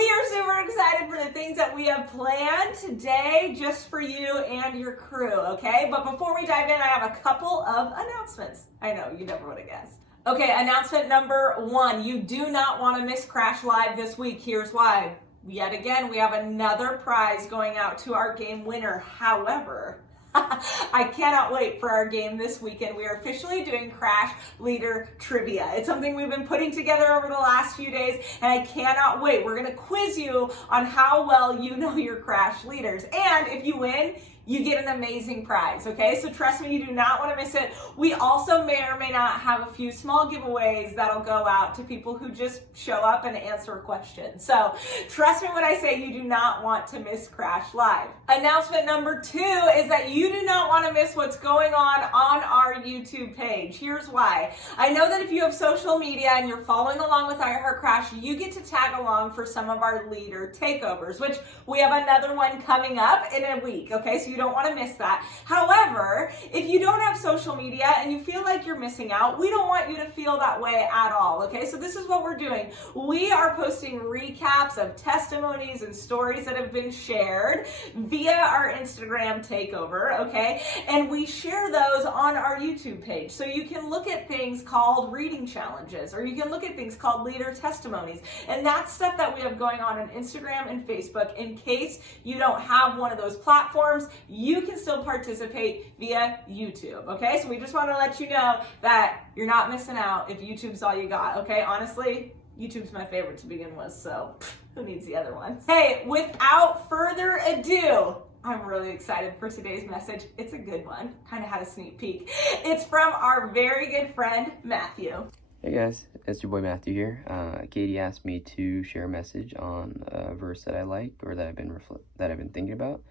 We are super excited for the things that we have planned today just for you and your crew, okay? But before we dive in, I have a couple of announcements. I know, you never would have guessed. Okay, announcement number 1. You do not want to miss Crash Live this week. Here's why. Yet again, we have another prize going out to our game winner. However, I cannot wait for our game this weekend. We are officially doing Crash Leader Trivia. It's something we've been putting together over the last few days, and I cannot wait. We're going to quiz you on how well you know your Crash leaders. And if you win, you get an amazing prize, okay? So trust me, you do not want to miss it. We also may or may not have a few small giveaways that'll go out to people who just show up and answer a question. So trust me when I say you do not want to miss Crash Live. Announcement number 2 is that you do not want to miss what's going on our YouTube page. Here's why. I know that if you have social media and you're following along with iHeartCrash, you get to tag along for some of our leader takeovers, which we have another one coming up in a week, okay? So you don't want to miss that. However, if you don't have social media and you feel like you're missing out, we don't want you to feel that way at all, okay? So this is what we're doing. We are posting recaps of testimonies and stories that have been shared via our Instagram takeover, okay? And we share those on our YouTube page. So you can look at things called reading challenges, or you can look at things called leader testimonies. And that's stuff that we have going on Instagram and Facebook. In case you don't have one of those platforms, you can still participate via YouTube, okay? So we just want to let you know that you're not missing out if YouTube's all you got, okay? Honestly, YouTube's my favorite to begin with, so who needs the other ones? Hey, without further ado, I'm really excited for today's message. It's a good one. Kind of had a sneak peek. It's from our very good friend, Matthew. Hey guys, it's your boy Matthew here. Katie asked me to share a message on a verse that I like or that I've been thinking about,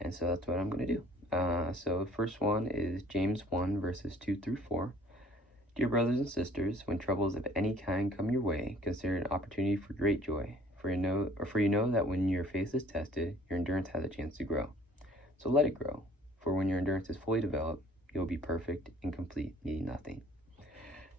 and so that's what I'm going to do. So the first one is James 1 verses 2 through 4. Dear brothers and sisters, when troubles of any kind come your way, consider it an opportunity for great joy. For you know that when your faith is tested, your endurance has a chance to grow. So let it grow. For when your endurance is fully developed, you'll be perfect and complete, needing nothing.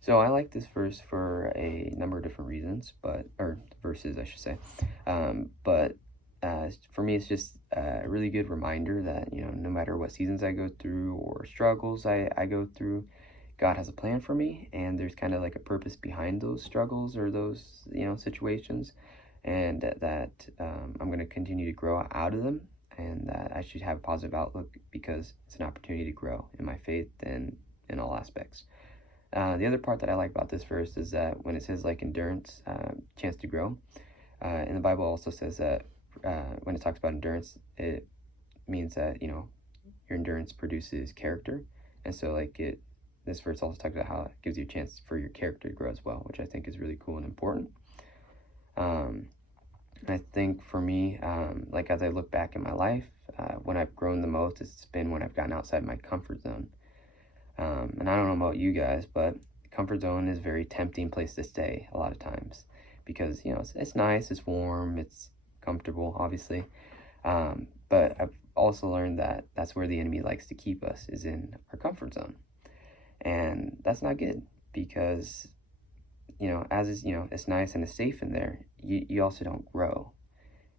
So I like this verse for a number of different reasons, or verses, I should say. For me, it's just a really good reminder that, no matter what seasons I go through or struggles I go through, God has a plan for me, and there's kind of like a purpose behind those struggles or those, situations, and that I'm going to continue to grow out of them, and that I should have a positive outlook because it's an opportunity to grow in my faith and in all aspects. The other part that I like about this verse is that when it says like endurance, chance to grow, and the Bible also says that when it talks about endurance, it means that, your endurance produces character. And so this verse also talks about how it gives you a chance for your character to grow as well, which I think is really cool and important. I think for me, as I look back in my life, when I've grown the most, it's been when I've gotten outside my comfort zone. And I don't know about you guys, but comfort zone is a very tempting place to stay a lot of times because, it's nice, it's warm, it's comfortable, obviously. But I've also learned that that's where the enemy likes to keep us, is in our comfort zone. And that's not good because, it's nice and it's safe in there, you also don't grow.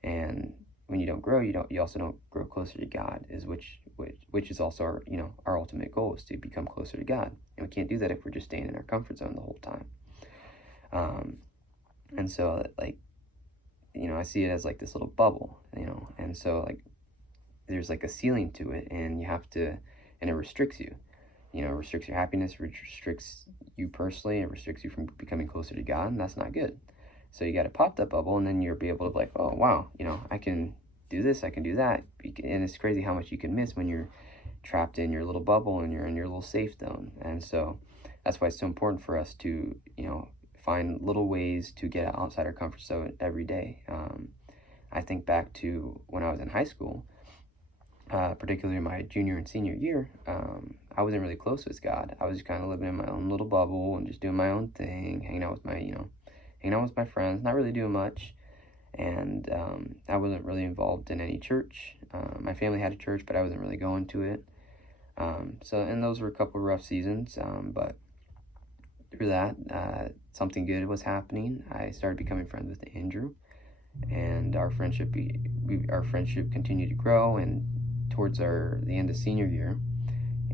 And when you don't grow, you also don't grow closer to God, which is also our ultimate goal, is to become closer to God. And we can't do that if we're just staying in our comfort zone the whole time. And so I see it as like this little bubble, and so there's like a ceiling to it, and it restricts you. It restricts your happiness, restricts you personally, it restricts you from becoming closer to God, and that's not good. So you got to pop that bubble, and then you'll be able to oh wow, I can do this, I can do that. And it's crazy how much you can miss when you're trapped in your little bubble and you're in your little safe zone. And so that's why it's so important for us to, find little ways to get outside our comfort zone every day. I think back to when I was in high school, particularly my junior and senior year, I wasn't really close with God. I was kind of living in my own little bubble and just doing my own thing, hanging out with my friends, not really doing much. And I wasn't really involved in any church. My family had a church, but I wasn't really going to it. And those were a couple of rough seasons, but through that, something good was happening. I started becoming friends with Andrew, and our friendship continued to grow. And towards the end of senior year,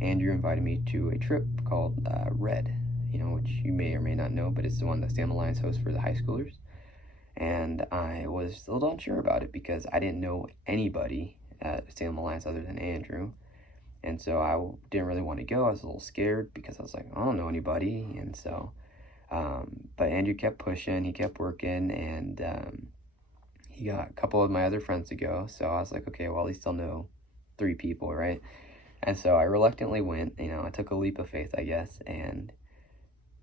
Andrew invited me to a trip called Red, which you may or may not know, but it's the one that Salem Alliance hosts for the high schoolers. And I was a little unsure about it because I didn't know anybody at Salem Alliance other than Andrew. And so I didn't really want to go. I was a little scared because I was like, I don't know anybody. And so, but Andrew kept pushing, he kept working, and he got a couple of my other friends to go. So I was like, okay, well, at least I'll know 3 people, right? And so I reluctantly went. I took a leap of faith, I guess, and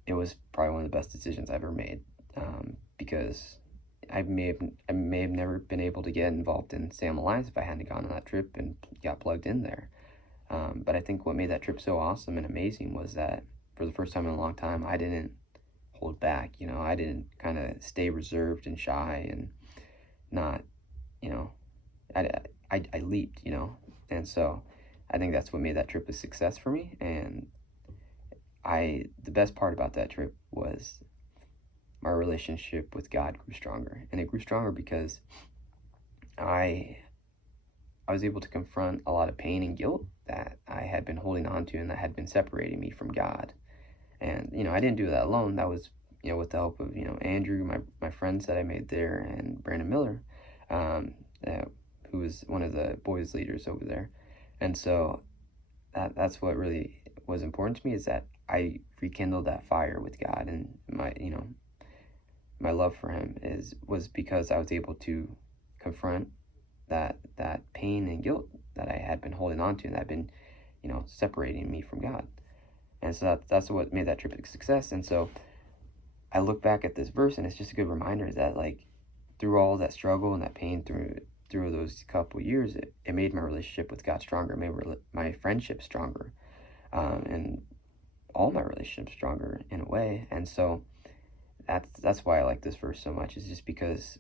it was probably one of the best decisions I ever made, because I may have never been able to get involved in Salem Alliance if I hadn't gone on that trip and got plugged in there. But I think what made that trip so awesome and amazing was that for the first time in a long time, I didn't hold back. I didn't kind of stay reserved and shy and not, I leaped, and so I think that's what made that trip a success for me. And the best part about that trip was my relationship with God grew stronger, and it grew stronger because I was able to confront a lot of pain and guilt that I had been holding on to and that had been separating me from God. And, I didn't do that alone. That was, with the help of, Andrew, my friends that I made there, and Brandon Miller, who was one of the boys leaders over there. And so that's what really was important to me, is that I rekindled that fire with God, and my love for him was because I was able to confront that pain and guilt that I had been holding on to and that had been, separating me from God. And so that's what made that trip a success. And so I look back at this verse, and it's just a good reminder that, like, through all that struggle and that pain, through those couple years, it made my relationship with God stronger. It made my friendship stronger, and all my relationships stronger in a way. And so that's why I like this verse so much, is just because,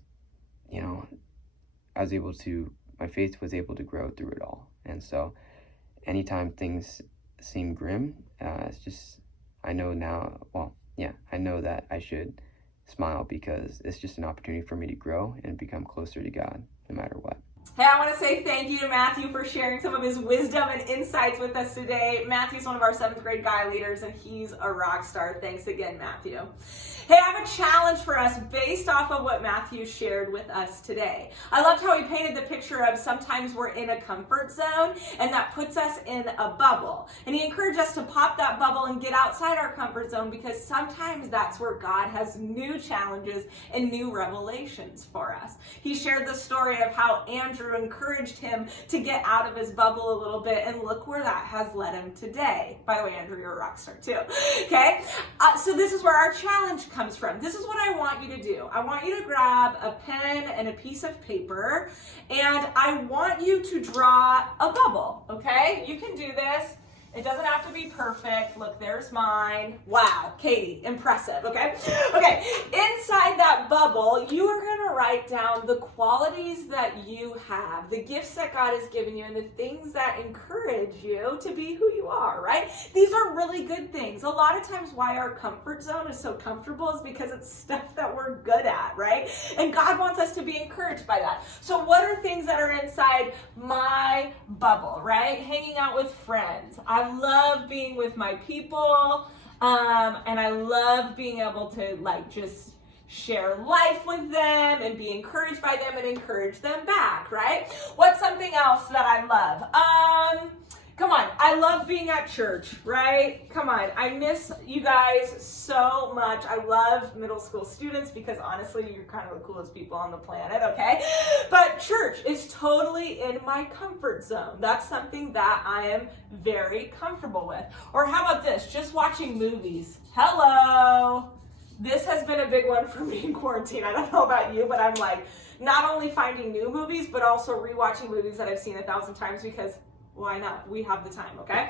my faith was able to grow through it all. And so anytime things seem grim, it's just, I know that I should smile, because it's just an opportunity for me to grow and become closer to God no matter what. Hey, I want to say thank you to Matthew for sharing some of his wisdom and insights with us today. Matthew's one of our 7th grade guy leaders, and he's a rock star. Thanks again, Matthew. Hey, I have a challenge for us based off of what Matthew shared with us today. I loved how he painted the picture of sometimes we're in a comfort zone, and that puts us in a bubble. And he encouraged us to pop that bubble and get outside our comfort zone, because sometimes that's where God has new challenges and new revelations for us. He shared the story of how Andrew encouraged him to get out of his bubble a little bit, and look where that has led him today. By the way, Andrew, you're a rock star too. Okay? So this is where our challenge comes from. This is what I want you to do. I want you to grab a pen and a piece of paper, and I want you to draw a bubble, okay? You can do this. It doesn't have to be perfect. Look, there's mine. Wow, Katie, impressive, okay? Okay, inside that bubble, you are going to write down the qualities that you have, the gifts that God has given you, and the things that encourage you to be who you are, right? These are really good things. A lot of times why our comfort zone is so comfortable is because it's stuff that we're good at, right? And God wants us to be encouraged by that. So what are things that are inside my bubble, right? Hanging out with friends. I love being with my people, and I love being able to just share life with them and be encouraged by them and encourage them back, right? What's something else that I love? Come on, I love being at church, right? Come on, I miss you guys so much. I love middle school students because honestly, you're kind of the coolest people on the planet, okay? But church is totally in my comfort zone. That's something that I am very comfortable with. Or how about this? Just watching movies. Hello. This has been a big one for me in quarantine. I don't know about you, but I'm not only finding new movies, but also rewatching movies that I've seen 1,000 times because why not? We have the time, okay?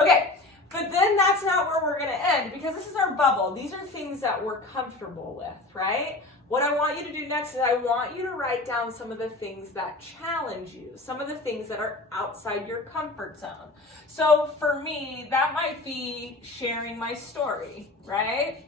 Okay, but then that's not where we're gonna end, because this is our bubble. These are things that we're comfortable with, right? What I want you to do next is I want you to write down some of the things that challenge you, some of the things that are outside your comfort zone. So for me, that might be sharing my story, right?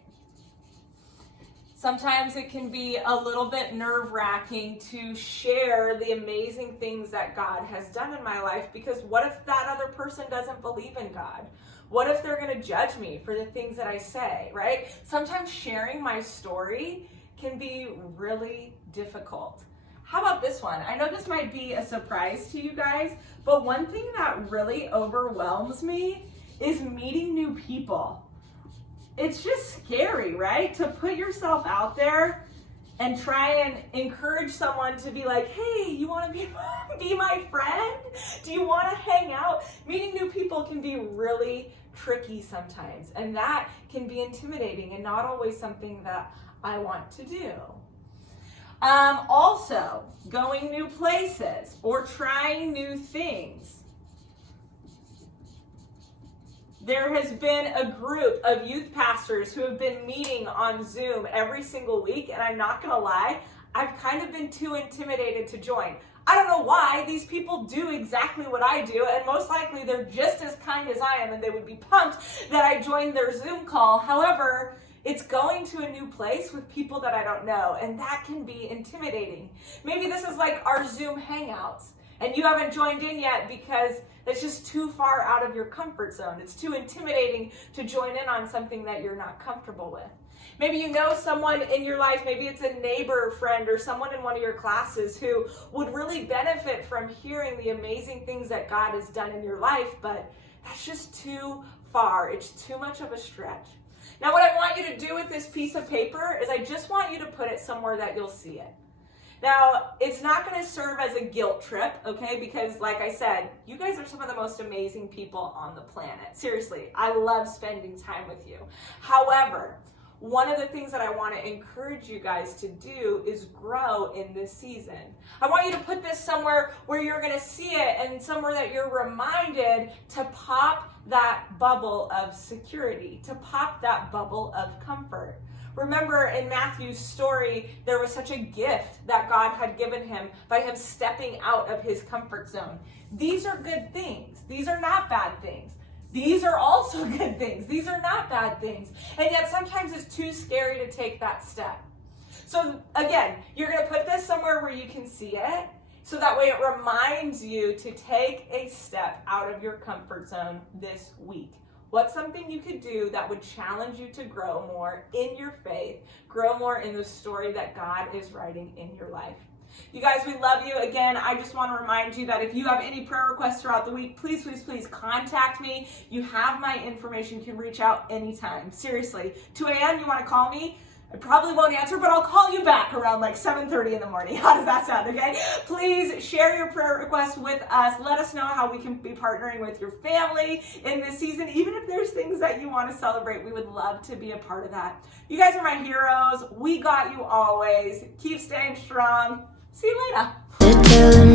Sometimes it can be a little bit nerve-wracking to share the amazing things that God has done in my life, because what if that other person doesn't believe in God? What if they're going to judge me for the things that I say, right? Sometimes sharing my story can be really difficult. How about this one? I know this might be a surprise to you guys, but one thing that really overwhelms me is meeting new people. It's just scary, right? To put yourself out there and try and encourage someone to be like, hey, you want to be my friend? Do you want to hang out? Meeting new people can be really tricky sometimes, and that can be intimidating and not always something that I want to do. Also, going new places or trying new things. There has been a group of youth pastors who have been meeting on Zoom every single week, and I'm not gonna lie, I've kind of been too intimidated to join. I don't know why. These people do exactly what I do, and most likely they're just as kind as I am, and they would be pumped that I joined their Zoom call. However, it's going to a new place with people that I don't know, and that can be intimidating. Maybe this is like our Zoom Hangouts, and you haven't joined in yet because it's just too far out of your comfort zone. It's too intimidating to join in on something that you're not comfortable with. Maybe you know someone in your life, maybe it's a neighbor, friend, or someone in one of your classes who would really benefit from hearing the amazing things that God has done in your life, but that's just too far. It's too much of a stretch. Now, what I want you to do with this piece of paper is I just want you to put it somewhere that you'll see it. Now, it's not going to serve as a guilt trip, okay? Because like I said, you guys are some of the most amazing people on the planet. Seriously, I love spending time with you. However, one of the things that I want to encourage you guys to do is grow in this season. I want you to put this somewhere where you're going to see it and somewhere that you're reminded to pop that bubble of security, to pop that bubble of comfort. Remember in Matthew's story, there was such a gift that God had given him by him stepping out of his comfort zone. These are good things. These are not bad things. These are also good things. These are not bad things. And yet sometimes it's too scary to take that step. So again, you're going to put this somewhere where you can see it, so that way it reminds you to take a step out of your comfort zone this week. What's something you could do that would challenge you to grow more in your faith, grow more in the story that God is writing in your life? You guys, we love you. Again, I just want to remind you that if you have any prayer requests throughout the week, please, please, please contact me. You have my information. You can reach out anytime. Seriously, 2 a.m., you want to call me? I probably won't answer, but I'll call you back around like 7:30 in the morning. How does that sound, okay? Please share your prayer requests with us. Let us know how we can be partnering with your family in this season. Even if there's things that you want to celebrate, we would love to be a part of that. You guys are my heroes. We got you always. Keep staying strong. See you later.